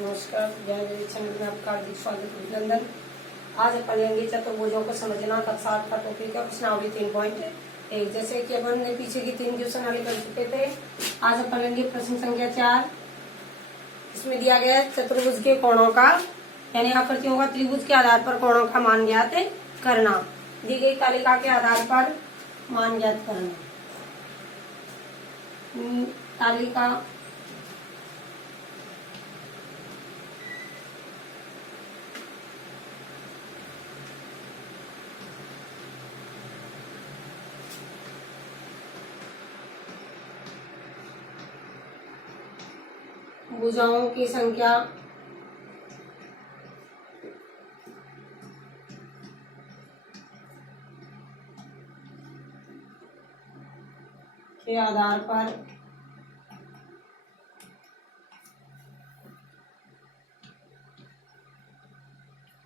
नमस्कार, ज्ञान चैनल में आपका हार्दिक स्वागत अभिनंदन। आज अपन लेंगे चतुर्भुजों को समझना कक्षा 8 का टॉपिक है प्रश्नावली 3.1। जैसे कि अपन ने पीछे की 3 क्वेश्चन हल कर चुके थे, आज अपन लेंगे प्रश्न संख्या 4। इसमें दिया गया है चतुर्भुज के कोणों का यानी आकृतियों का त्रिभुज के आधार पर कोणों का मान ज्ञात करना। दी गई तालिका के आधार पर मान ज्ञात करना। तालिका भुजाओं की संख्या के आधार पर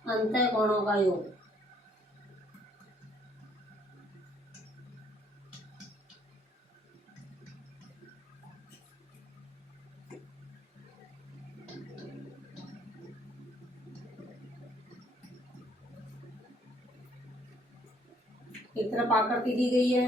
अंतः कोणों का योग। एक तरफ आकृति दी गई है,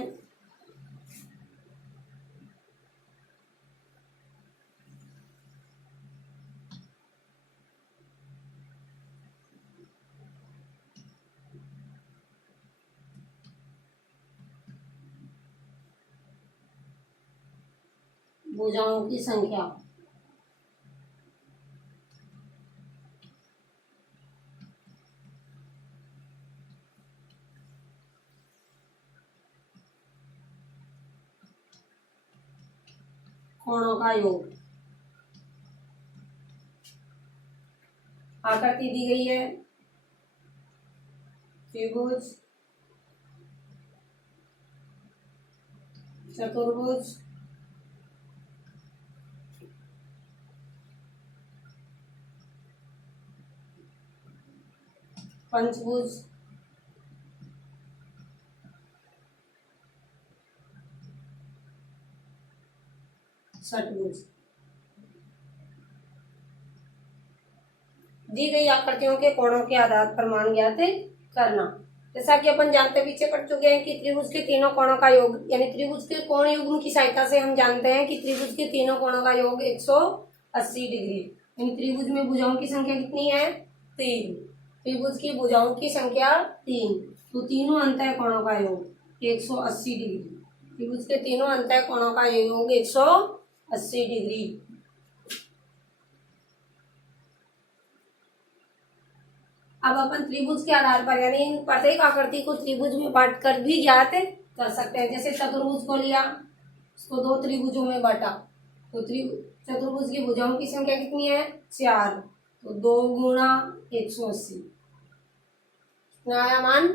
भुजाओं की संख्या कोणों का योग। आकृति दी गई है त्रिभुज, चतुर्भुज, पंचभुज, षटभुज। दी गई आकृतियों के कोणों के आधार पर मान ज्ञात करना। जैसा कि अपन जानते पीछे पढ़ चुके हैं कि त्रिभुज के तीनों कोणों का योग यानी त्रिभुज के कोण युग्म की सहायता से हम जानते हैं कि त्रिभुज के तीनों कोणों का योग 180 डिग्री। यानी त्रिभुज में भुजाओं की संख्या कितनी है? 3। त्रिभुज की भुजाओं की संख्या 3, तो तीनों अंतः कोणों का योग 180 डिग्री। त्रिभुज के तीनों अंतः कोणों का योग 180 डिग्री। अब अपन त्रिभुज के आधार पर यानी प्रत्येक आकृति को त्रिभुज में बांट कर भी ज्ञात कर सकते हैं। जैसे चतुर्भुज को लिया, उसको 2 त्रिभुजों में बांटा, तो चतुर्भुज की भुजाओं की संख्या कितनी है? 4, तो 2 गुणा 180 कितना आया मान?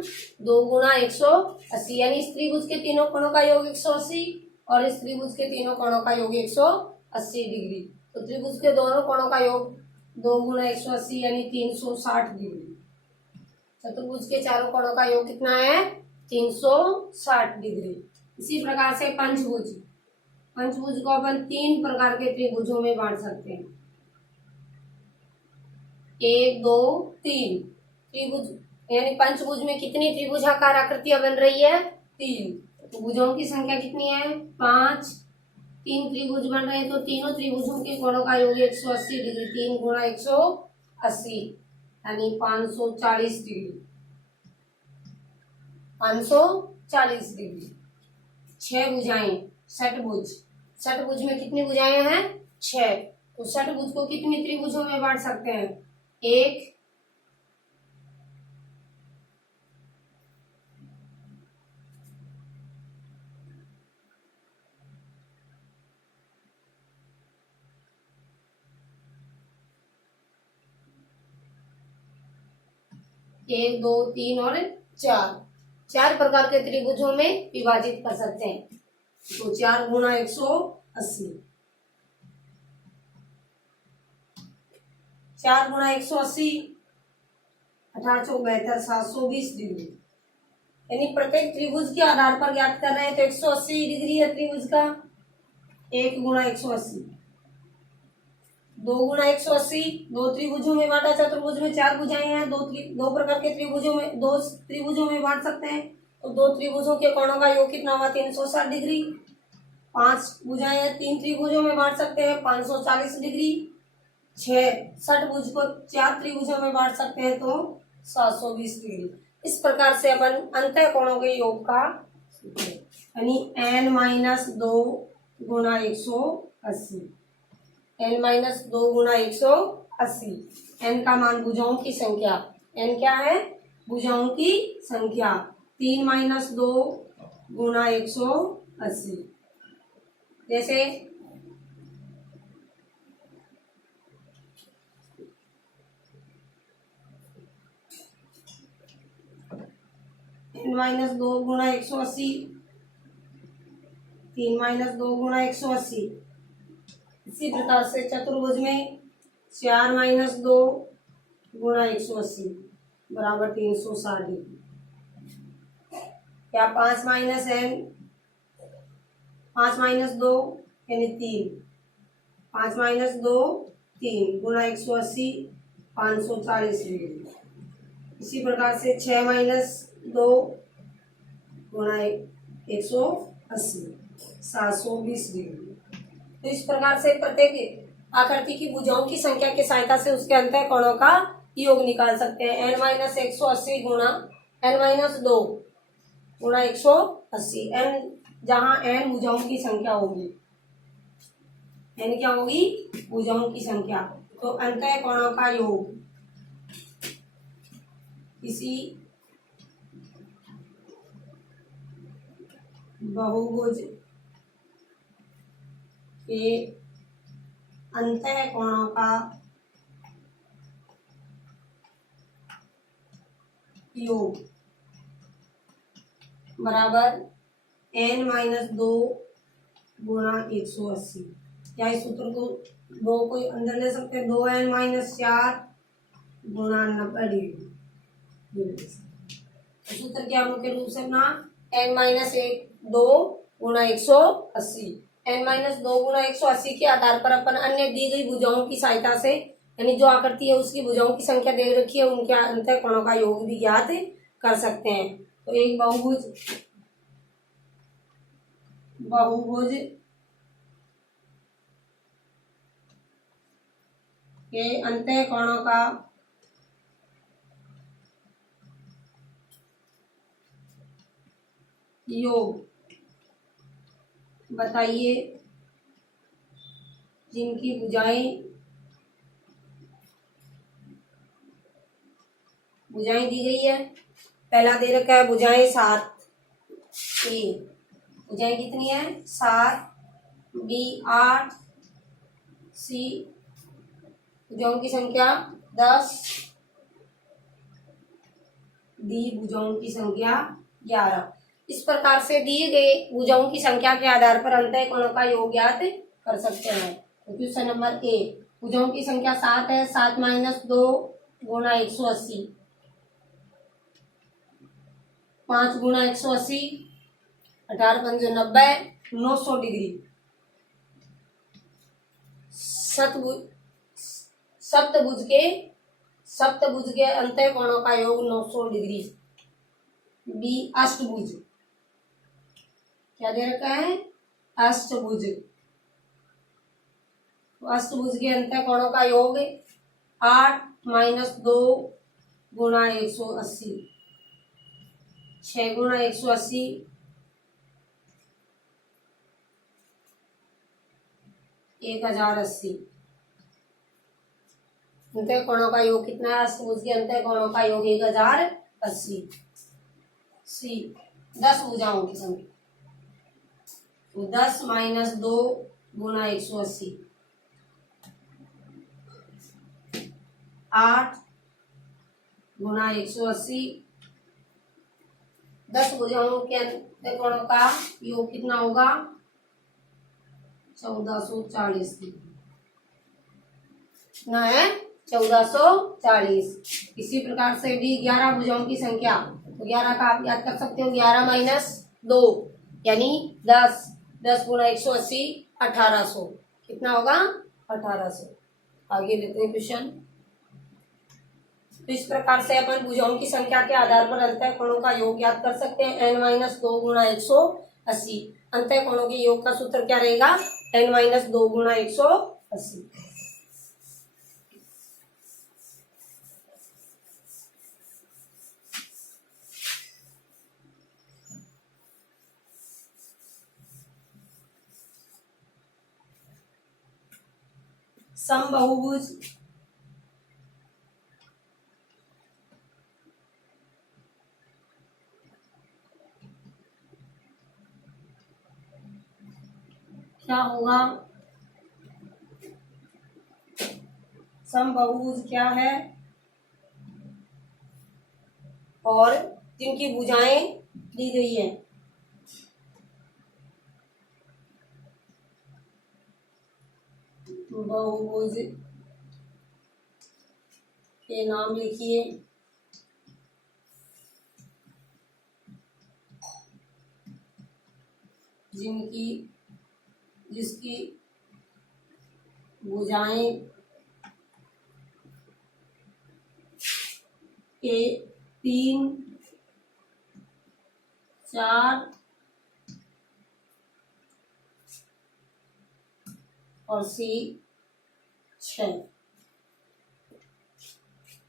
2 गुणा 180। यानी इस त्रिभुज के तीनों कोणों का योग 180 और इस त्रिभुज के तीनों कोणों का योग 180 डिग्री। तो त्रिभुज के दोनों कोणों का योग 2 गुणा 180 यानी 360 डिग्री। चतुर्भुज के चारों कोणों का योग कितना है? 360 डिग्री। इसी प्रकार से पंचभुज, पंचभुज को अपन 3 प्रकार के त्रिभुजों में बांट सकते हैं। 1 2 3 त्रिभुज यानी पंचभुज में कितनी त्रिभुजाकार आकृतियां बन रही है? 3। तो भुजाओं की संख्या कितनी है? 5। 3 त्रिभुज बन रहे हैं, तो तीनों त्रिभुजों के कोणों का योग 180 डिग्री। 3 गुणा 180 यानी 540 डिग्री। 540 डिग्री। 6 भुजाएं षटभुज। षटभुज में कितनी भुजाएं हैं? 6। तो षटभुज को कितनी त्रिभुजों में बांट सकते हैं? 1 1 2 3 और 4 प्रकार के त्रिभुजों में विभाजित कर सकते हैं। तो 4 गुणा 180 4 गुणा 180 18 चौक 72 720 डिग्री। यानी प्रत्येक त्रिभुज के आधार पर ज्ञात कर रहे हैं तो 180 डिग्री है त्रिभुज का। 1 गुणा 180 2 गुणा 180, दो त्रिभुजों में बांटा, चतुर्भुज में 4 भुजाएं हैं, दो प्रकार के त्रिभुजों में, दो त्रिभुजों में बांट सकते हैं। तो दो त्रिभुजों के कोणों का योग कितना हुआ? 360 डिग्री। 5 भुजाएं हैं, 3 त्रिभुजों में बांट सकते हैं, 540 डिग्री। 6 षटभुज को 4 त्रिभुजों में बांट सकते हैं तो 720 डिग्री। इस प्रकार से अपन अंतः कोणों के योग का यानी n-2 गुणा 180, n-2 गुणा 180। n का मान भुजाओं की संख्या, n क्या है? भुजाओं की संख्या। 3-2 गुणा 180। जैसे n-2 गुणा 180, 3-2 गुणा 180। इसी प्रकार से चतुर्भुज में 4-2 गुणा 180 बराबर 360 डिग्री। या 5-2 यानी 3, 5-2 3 गुणा 180 540 डिग्री। इसी प्रकार से 6-2 गुणा 180 720 डिग्री। तो इस प्रकार से प्रत्येक आकृति की भुजाओं की संख्या की सहायता से उसके अंतः कोणों का योग निकाल सकते हैं। n-180 गुणा n-2 गुणा 180। n जहां n भुजाओं की संख्या होगी, n क्या होगी? भुजाओं की संख्या। तो अंतः कोणों का योग किसी बहुभुज के अंतः कोणों का योग बराबर n-2 गुणा 180। या इस सूत्र को 2 को अंदर ले सकते हैं, 2n-4 गुणा 90 डिग्री। सूत्र क्या मुख्य रूप से अपना n-2 गुणा 180। n-2 गुणा 180 के आधार पर अपन अन्य दी गई भुजाओं की सहायता से यानी जो आकृति है उसकी भुजाओं की संख्या दे रखी है, उनके अंतः कोणों का योग भी ज्ञात कर सकते हैं। तो एक बहुभुज के अंतः कोणों का योग बताइए जिनकी भुजाएं दी गई है। पहला दे रखा है भुजाएं 7, ए भुजाएं कितनी है? 7, बी 8, सी भुजाओं की संख्या 10, डी भुजाओं की संख्या 11। इस प्रकार से दिए गए भुजाओं की संख्या के आधार पर अंतः कोणों का योग ज्ञात कर सकते हैं। तो क्वेश्चन नंबर ए, भुजाओं की संख्या 7 है, 7-2 गुणा 180, 5 गुणा 180 18-5 90 900 डिग्री। सप्तभुज के अंतः कोणों का योग 900 डिग्री। बी अष्टभुज, क्या दे रखा है? अष्टभुज। अष्टभुज के अंतः कोणों का योग 8-2 गुणा 180, 6 गुणा 180 1080। अंतः कोणों का योग कितना है? अष्टभुज के अंतः कोणों का योग 1080। सी 10 भुजाओं की संख्या, तो 10-2 गुणा 180, 8 गुणा 180। 10 भुजाओं के अंतः कोणों का योग कितना होगा? 1440 कितना है? 1440। इसी प्रकार से भी 11 भुजाओं की संख्या, तो 11 का आप याद कर सकते हो, 11-2 यानी 10 गुणा 180 1800 कितना होगा? 1800। आगे लेते हैं क्वेश्चन। तो इस प्रकार से अपन भुजाओं की संख्या के आधार पर अंतः कोणों का योग ज्ञात कर सकते हैं। n-2 गुणा 180। अंतः कोणों के योग का सूत्र क्या रहेगा? n-2 गुणा 180। समबाहुभुज क्या होगा? समबाहुभुज क्या है और जिनकी भुजाएं दी गई है। बहुभुज के नाम लिखिए। जिसकी भुजाएं के 3, 4 और सी 6,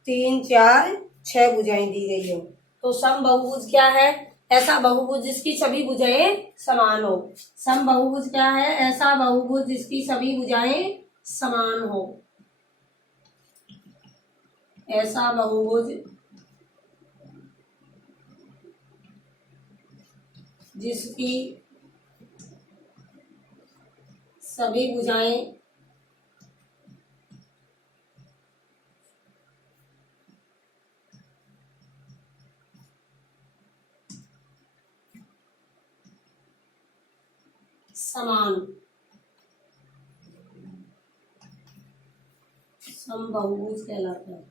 3, 4, 6 भुजाएं दी गई हो तो समबाहुभुज क्या है? ऐसा बहुभुज जिसकी सभी भुजाएं समान हो। समबाहुभुज क्या है? ऐसा बहुभुज जिसकी सभी भुजाएं समान हो। ऐसा बहुभुज जिसकी सभी भुजाएं समान। समबाहुभुज कहलाता है।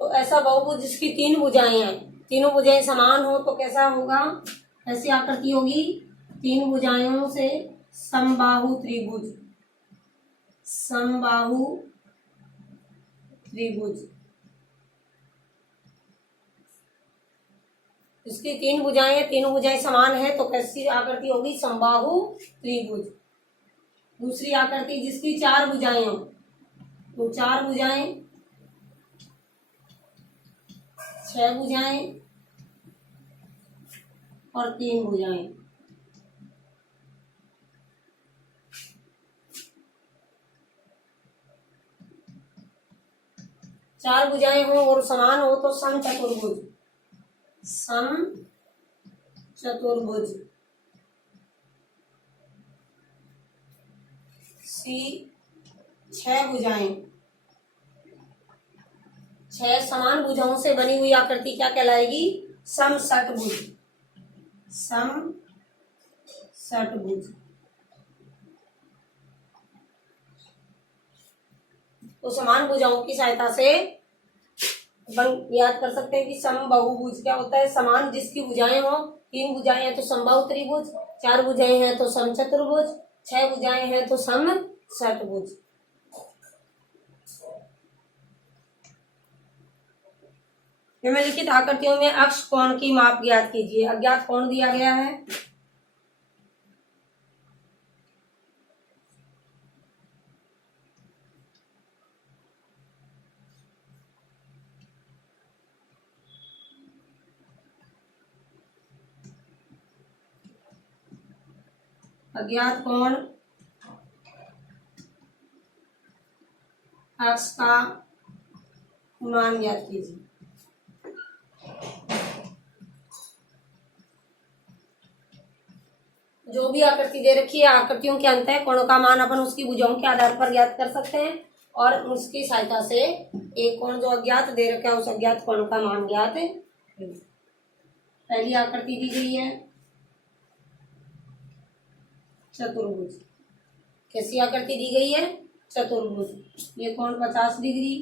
तो ऐसा बहुभुज जिसकी 3 भुजाएं हैं, तीनों भुजाएं समान हो तो कैसा होगा? ऐसी आकृति होगी। 3 भुजाओं से समबाहु त्रिभुज। समबाहु त्रिभुज जिसकी 3 भुजाएं हैं, तीनों भुजाएं समान है तो कैसी आकृति होगी? समबाहु त्रिभुज। दूसरी आकृति जिसकी 4 भुजाएं हो तो 4 भुजाएं, 6 भुजाएं और 3 भुजाएं। चार भुजाएं हो और समान हो तो समचतुर्भुज। समचतुर्भुज। सी 6 भुजाएं, 6 समान भुजाओं से बनी हुई आकृति क्या कहलाएगी? समषटभुज। समषटभुज। तो समान भुजाओं की सहायता से अपन याद कर सकते हैं कि समबाहुभुज क्या होता है? समान जिसकी भुजाएं हो। 3 भुजाएं हैं तो समबाहु त्रिभुज, 4 भुजाएं हैं तो समचतुर्भुज, 6 भुजाएं हैं तो समषटभुज। निम्नलिखित आकृतियों में अक्ष कोण की माप ज्ञात कीजिए। अज्ञात कोण दिया गया है। अज्ञात कोण अक्ष का मान ज्ञात कीजिए। जो भी आकृति दे रखी है, आकृतियों के अंत है कोणों का मान अपन उसकी भुजाओं के आधार पर ज्ञात कर सकते हैं और उसकी सहायता से एक कोण जो अज्ञात दे रखा है उस अज्ञात कोण का मान ज्ञात है। पहली आकृति दी गई है चतुर्भुज। कैसी आकृति दी गई है? चतुर्भुज। ये कोण 50 डिग्री,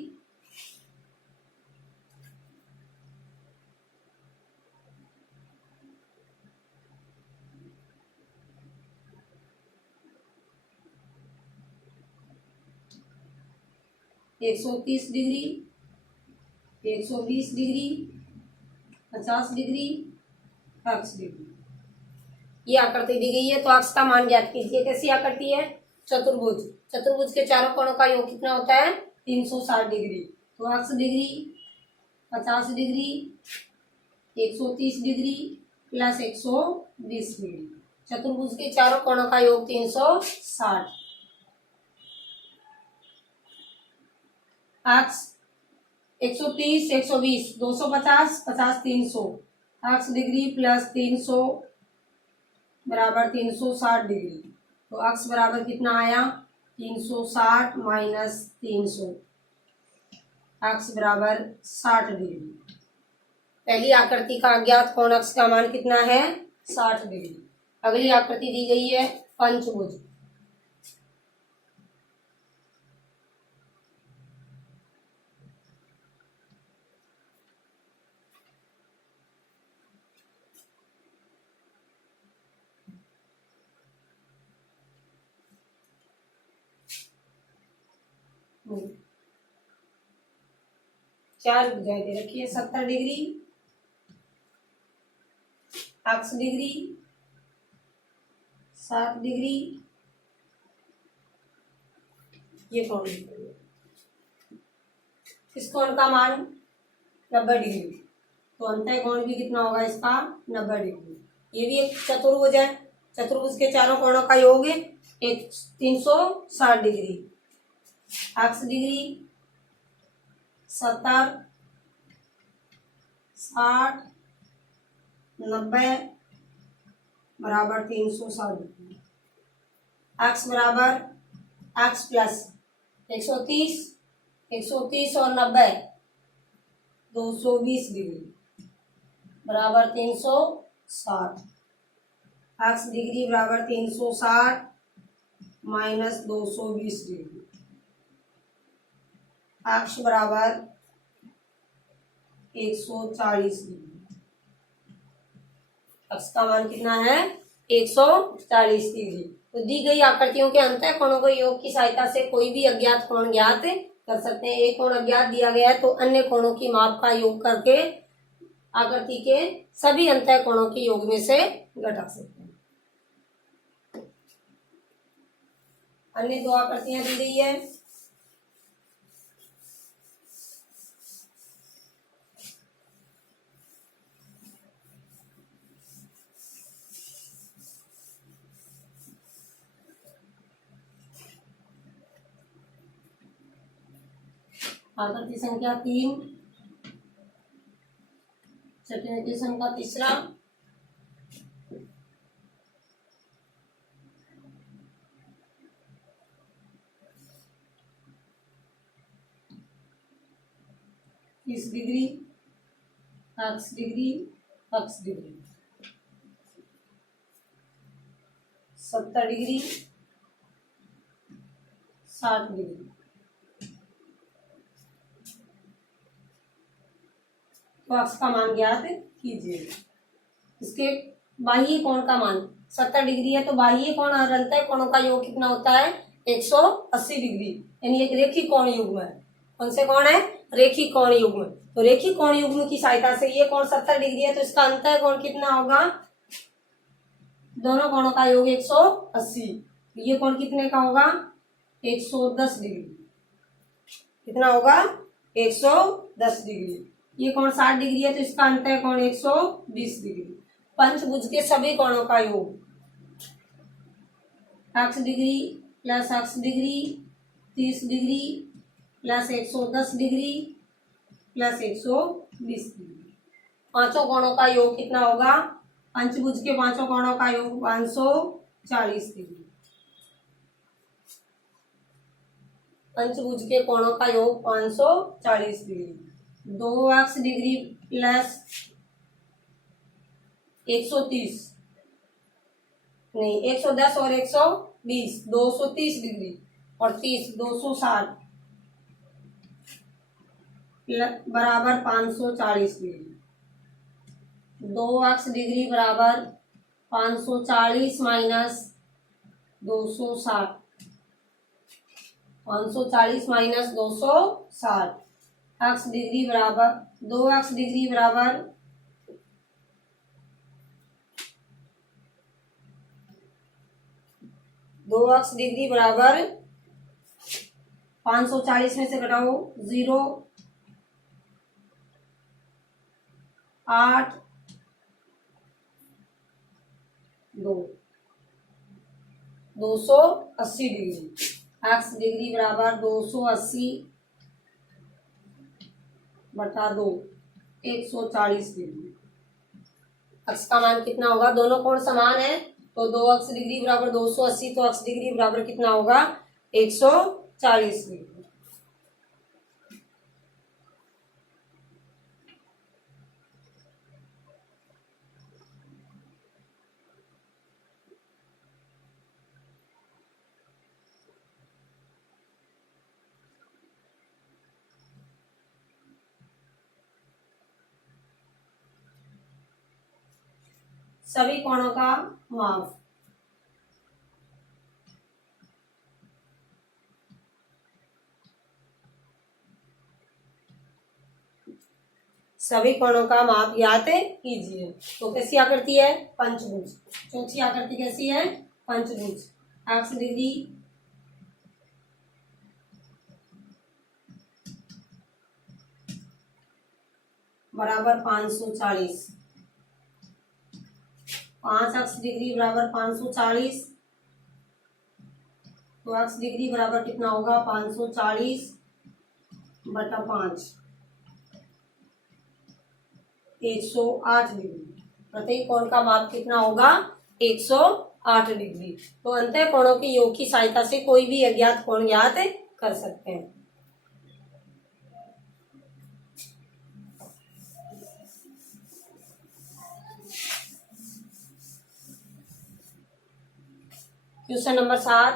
130 डिग्री, 120 डिग्री, 50 डिग्री, अक्ष डिग्री। ये आकृति दी गई है तो अक्ष का मान ज्ञात कीजिए। कैसी आकृति है? चतुर्भुज। चतुर्भुज के चारों कोणों का योग कितना होता है? 360 डिग्री। तो अक्ष degree 50 degree, 130 degree plus 120 degree. चतुर्भुज के चारों कोणों का योग 360। अक्ष 130, 120, 250, 50, 300। अक्ष डिग्री प्लस 300 बराबर 360 डिग्री। तो अक्ष बराबर कितना आया? 360 माइनस 300, अक्ष बराबर 60 डिग्री। पहली आकृति का अज्ञात कोण अक्ष का मान कितना है? 60 डिग्री। अगली आकृति दी गई है पंचभुज। चार भुजाएं दे रखी है। 70 डिग्री, अक्ष डिग्री 7 डिग्री, ये कोण। इस कोण का मान 90 डिग्री। तो अंतः कोण भी कितना होगा इसका? 90 डिग्री। ये भी एक चतुर्भुज है। चतुर्भुज के चारों कोणों का योग है 360 डिग्री। अक्ष डिग्री 70, 60, 90 बराबर 360 डिग्री। अक्ष बराबर अक्ष प्लस 130, 130 और 90 220 डिग्री बराबर 360। अक्ष डिग्री बराबर 360 माइनस 220 डिग्री। अक्ष बराबर 140 डिग्री। अक्ष का मान कितना है? 140 डिग्री। तो दी गई आकृतियों के अंतः कोणों को योग की सहायता से कोई भी अज्ञात कोण ज्ञात कर सकते हैं। एक कोण अज्ञात दिया गया है तो अन्य कोणों की माप का योग करके आकृति के सभी अंतः कोणों के योग में से घटा सकते हैं। अन्य दो आकृतियां दी गई है। आकृति संख्या 3, चतुर्थी संख्या तीसरा, तीस डिग्री, अक्ष डिग्री, अक्ष डिग्री 70 डिग्री, 60 डिग्री। तो अक्ष का मान ज्ञात कीजिए। इसके बाह्य कोण का मान 70 डिग्री है तो बाह्य कोण और अंतः कोणों का योग कितना होता है? 180 डिग्री। यानी एक रेखी कोण युग्म है। कौन से कोण है? रेखी कोण युग्म। तो रेखी कोण युग्म की सहायता से ये कोण 70 डिग्री है तो इसका अंतः कोण कितना होगा? दोनों कोणों का योग 180। ये कोण कितने का होगा? 110 डिग्री। कितना होगा? 110 डिग्री। ये कोण 60 डिग्री है तो इसका अंतः कोण 120 डिग्री। पंचभुज के सभी कोणों का योग अक्ष डिग्री प्लस अक्ष degree 30 degree plus 110 degree plus 120 degree. पांचों कोणों का योग कितना होगा? पंचभुज के पांचों कोणों का योग 540 डिग्री। पंचभुज के कोणों का योग 540 डिग्री। 2 अक्ष डिग्री प्लस 130 नहीं 110 और 120 230 डिग्री और 30 260 बराबर 540 डिग्री। 2 अक्ष डिग्री बराबर 540 माइनस 260 540 माइनस 260, एक्स डिग्री बराबर 2x डिग्री बराबर 2x डिग्री बराबर 540 में से घटाओ 0, 8, 2, 280 डिग्री, एक्स डिग्री बराबर 280 बटा 2, 140 डिग्री। एक्स का मान कितना होगा? दोनों कोण समान है तो 2x डिग्री बराबर 280, तो x डिग्री बराबर कितना होगा? 140 डिग्री। सभी कोणों का माप। सभी कोणों का माप ज्ञात कीजिए। तो कैसी आकृति है? पंचभुज। चौथी आकृति कैसी है? पंचभुज। एक्स डिग्री बराबर 540, 5x डिग्री बराबर 540, तो x डिग्री बराबर कितना होगा? 540 बटा 5, 108 डिग्री। प्रत्येक कोण का माप कितना होगा? 108 डिग्री। तो अंतः कोणों के योग की सहायता से कोई भी अज्ञात कोण ज्ञात कर सकते हैं। क्वेश्चन नंबर 7,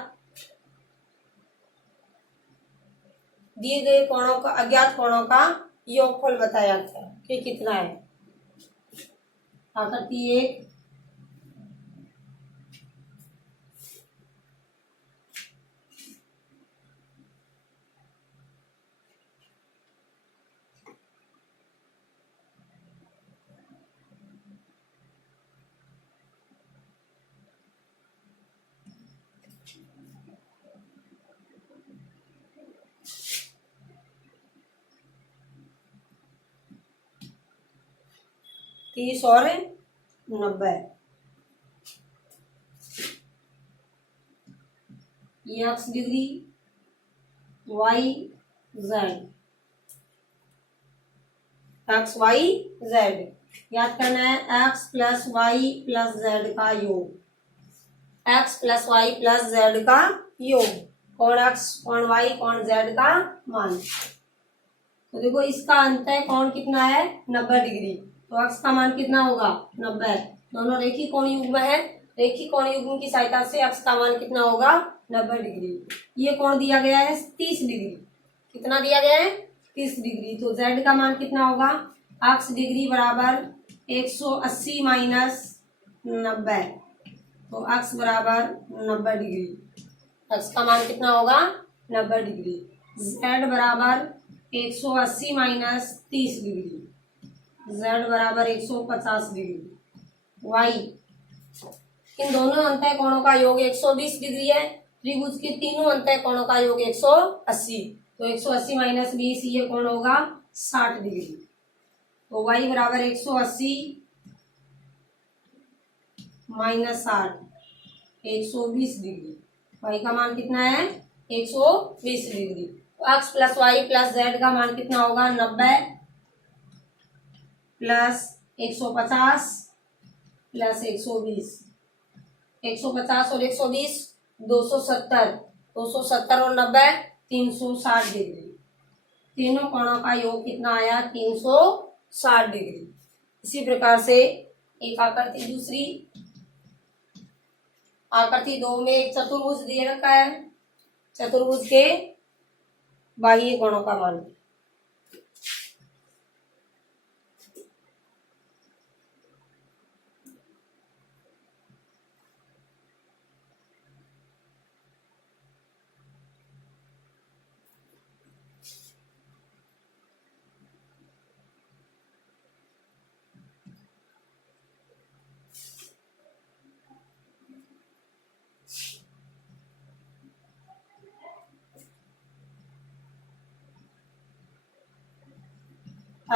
दिए गए कोणों का अज्ञात कोणों का योगफल बताया गया कि कितना है। आकृति 1, तीस और 90, ये x degree, y z, x y z याद करना है। X plus y plus z का योग, x plus y plus z का योग, कौन एक्स कौन वाई कौन जेड का मान। तो देखो इसका अंतः कोण कितना है? 90 डिग्री। तो एक्स का मान कितना होगा? 90। दोनों रेखी कोण युग्म है, रेखी कोण युग्म की सहायता से एक्स का मान कितना होगा? 90 डिग्री। ये कोण दिया गया है 30 डिग्री। कितना दिया गया है? 30 डिग्री। तो जेड का मान कितना होगा? एक्स डिग्री बराबर 180 माइनस 90, तो एक्स बराबर 90 डिग्री। एक्स का मान कितना होगा? 90 डिग्री। जेड बराबर 180 माइनस 30 डिग्री, जेड बराबर 150 डिग्री। वाई, इन दोनों अंतः कोणों का योग 120 डिग्री है। त्रिभुज के तीनों अंतः कोणों का योग 180, तो 180 माइनस 20 ये कोण होगा 60 डिग्री। तो वाई बराबर 180 माइनस 60, 120 डिग्री। वाई का मान कितना है? 120 डिग्री। तो x plus y plus z का मान कितना होगा? 90 प्लस 150 प्लस 120, 150 और 120 270, 270 और 90 360 डिग्री। तीनों कोणों का योग कितना आया? 360 डिग्री। इसी प्रकार से एक आकृति दूसरी, आकृति 2 में एक चतुर्भुज दे रखा है। चतुर्भुज के बाह्य कोणों का मान।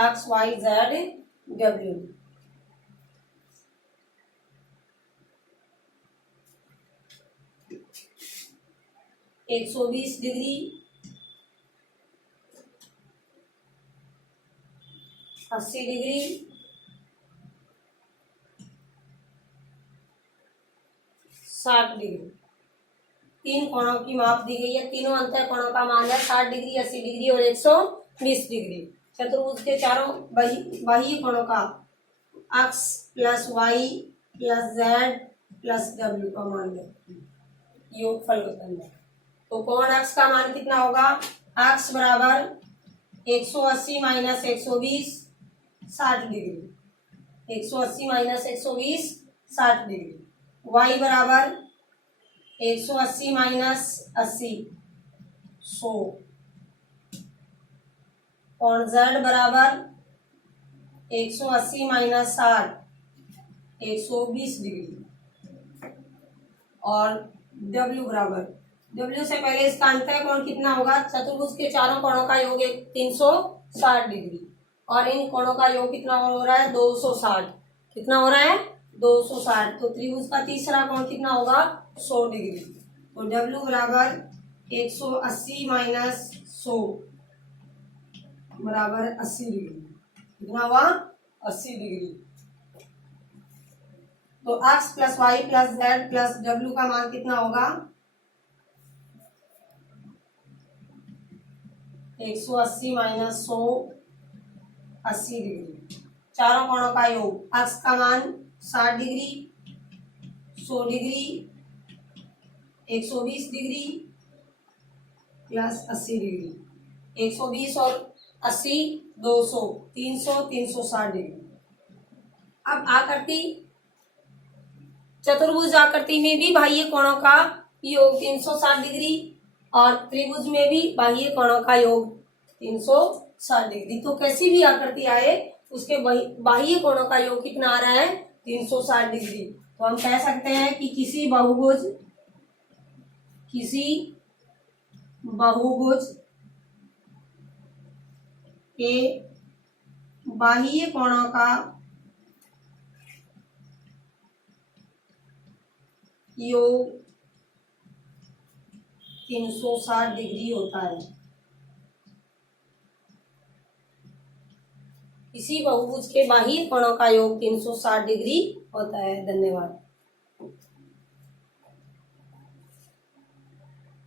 एक्स वाई जेड डब्ल्यू। 120 डिग्री, 80 डिग्री, 60 डिग्री। तीन कोणों की माप दी गई है। तीनों अंतर कोणों का मान है 60 डिग्री, 80 डिग्री और 120 डिग्री। चतुर्भुज के चारों बाह्य कोणों का x plus y plus z plus डब्ल्यू का मान योगफल करना है। तो कोण एक्स का मान कितना होगा? एक्स बराबर 180 minus 120 60 degree. 180 minus 120 60 degree. Y बराबर 180 माइनस 80 100। और जेड बराबर 180 माइनस 60 120 डिग्री। और डब्ल्यू बराबर, डब्ल्यू से पहले इसका अंतर कोण कितना होगा? चतुर्भुज के चारों कोणों का योग 360 डिग्री और इन कोणों का योग कितना हो रहा है? 260। कितना हो रहा है? 260। तो त्रिभुज का तीसरा कोण कितना होगा? 100 डिग्री। तो डब्ल्यू बराबर 180 माइनस 100 बराबर 80 डिग्री। कितना हुआ? 80 डिग्री। तो x plus y plus z plus डब्ल्यू का मान कितना होगा? 180 माइनस 100 80 डिग्री। चारों कोणों का योग, एक्स का मान 60 degree, 100 degree, 120 degree plus 80 degree. 120 और 80 200, 300 360 डिग्री। अब आकृति, चतुर्भुज आकृति में भी बाह्य कोणों का योग 360 डिग्री और त्रिभुज में भी बाह्य कोणों का योग 360 डिग्री। तो कैसी भी आकृति आए उसके बाह्य कोणों का योग कितना आ रहा है? 360 डिग्री। तो हम कह सकते हैं कि किसी बहुभुज के बाह्य कोणों का योग 360 डिग्री होता है। किसी बहुभुज के बाह्य कोणों का योग 360 डिग्री होता है। धन्यवाद।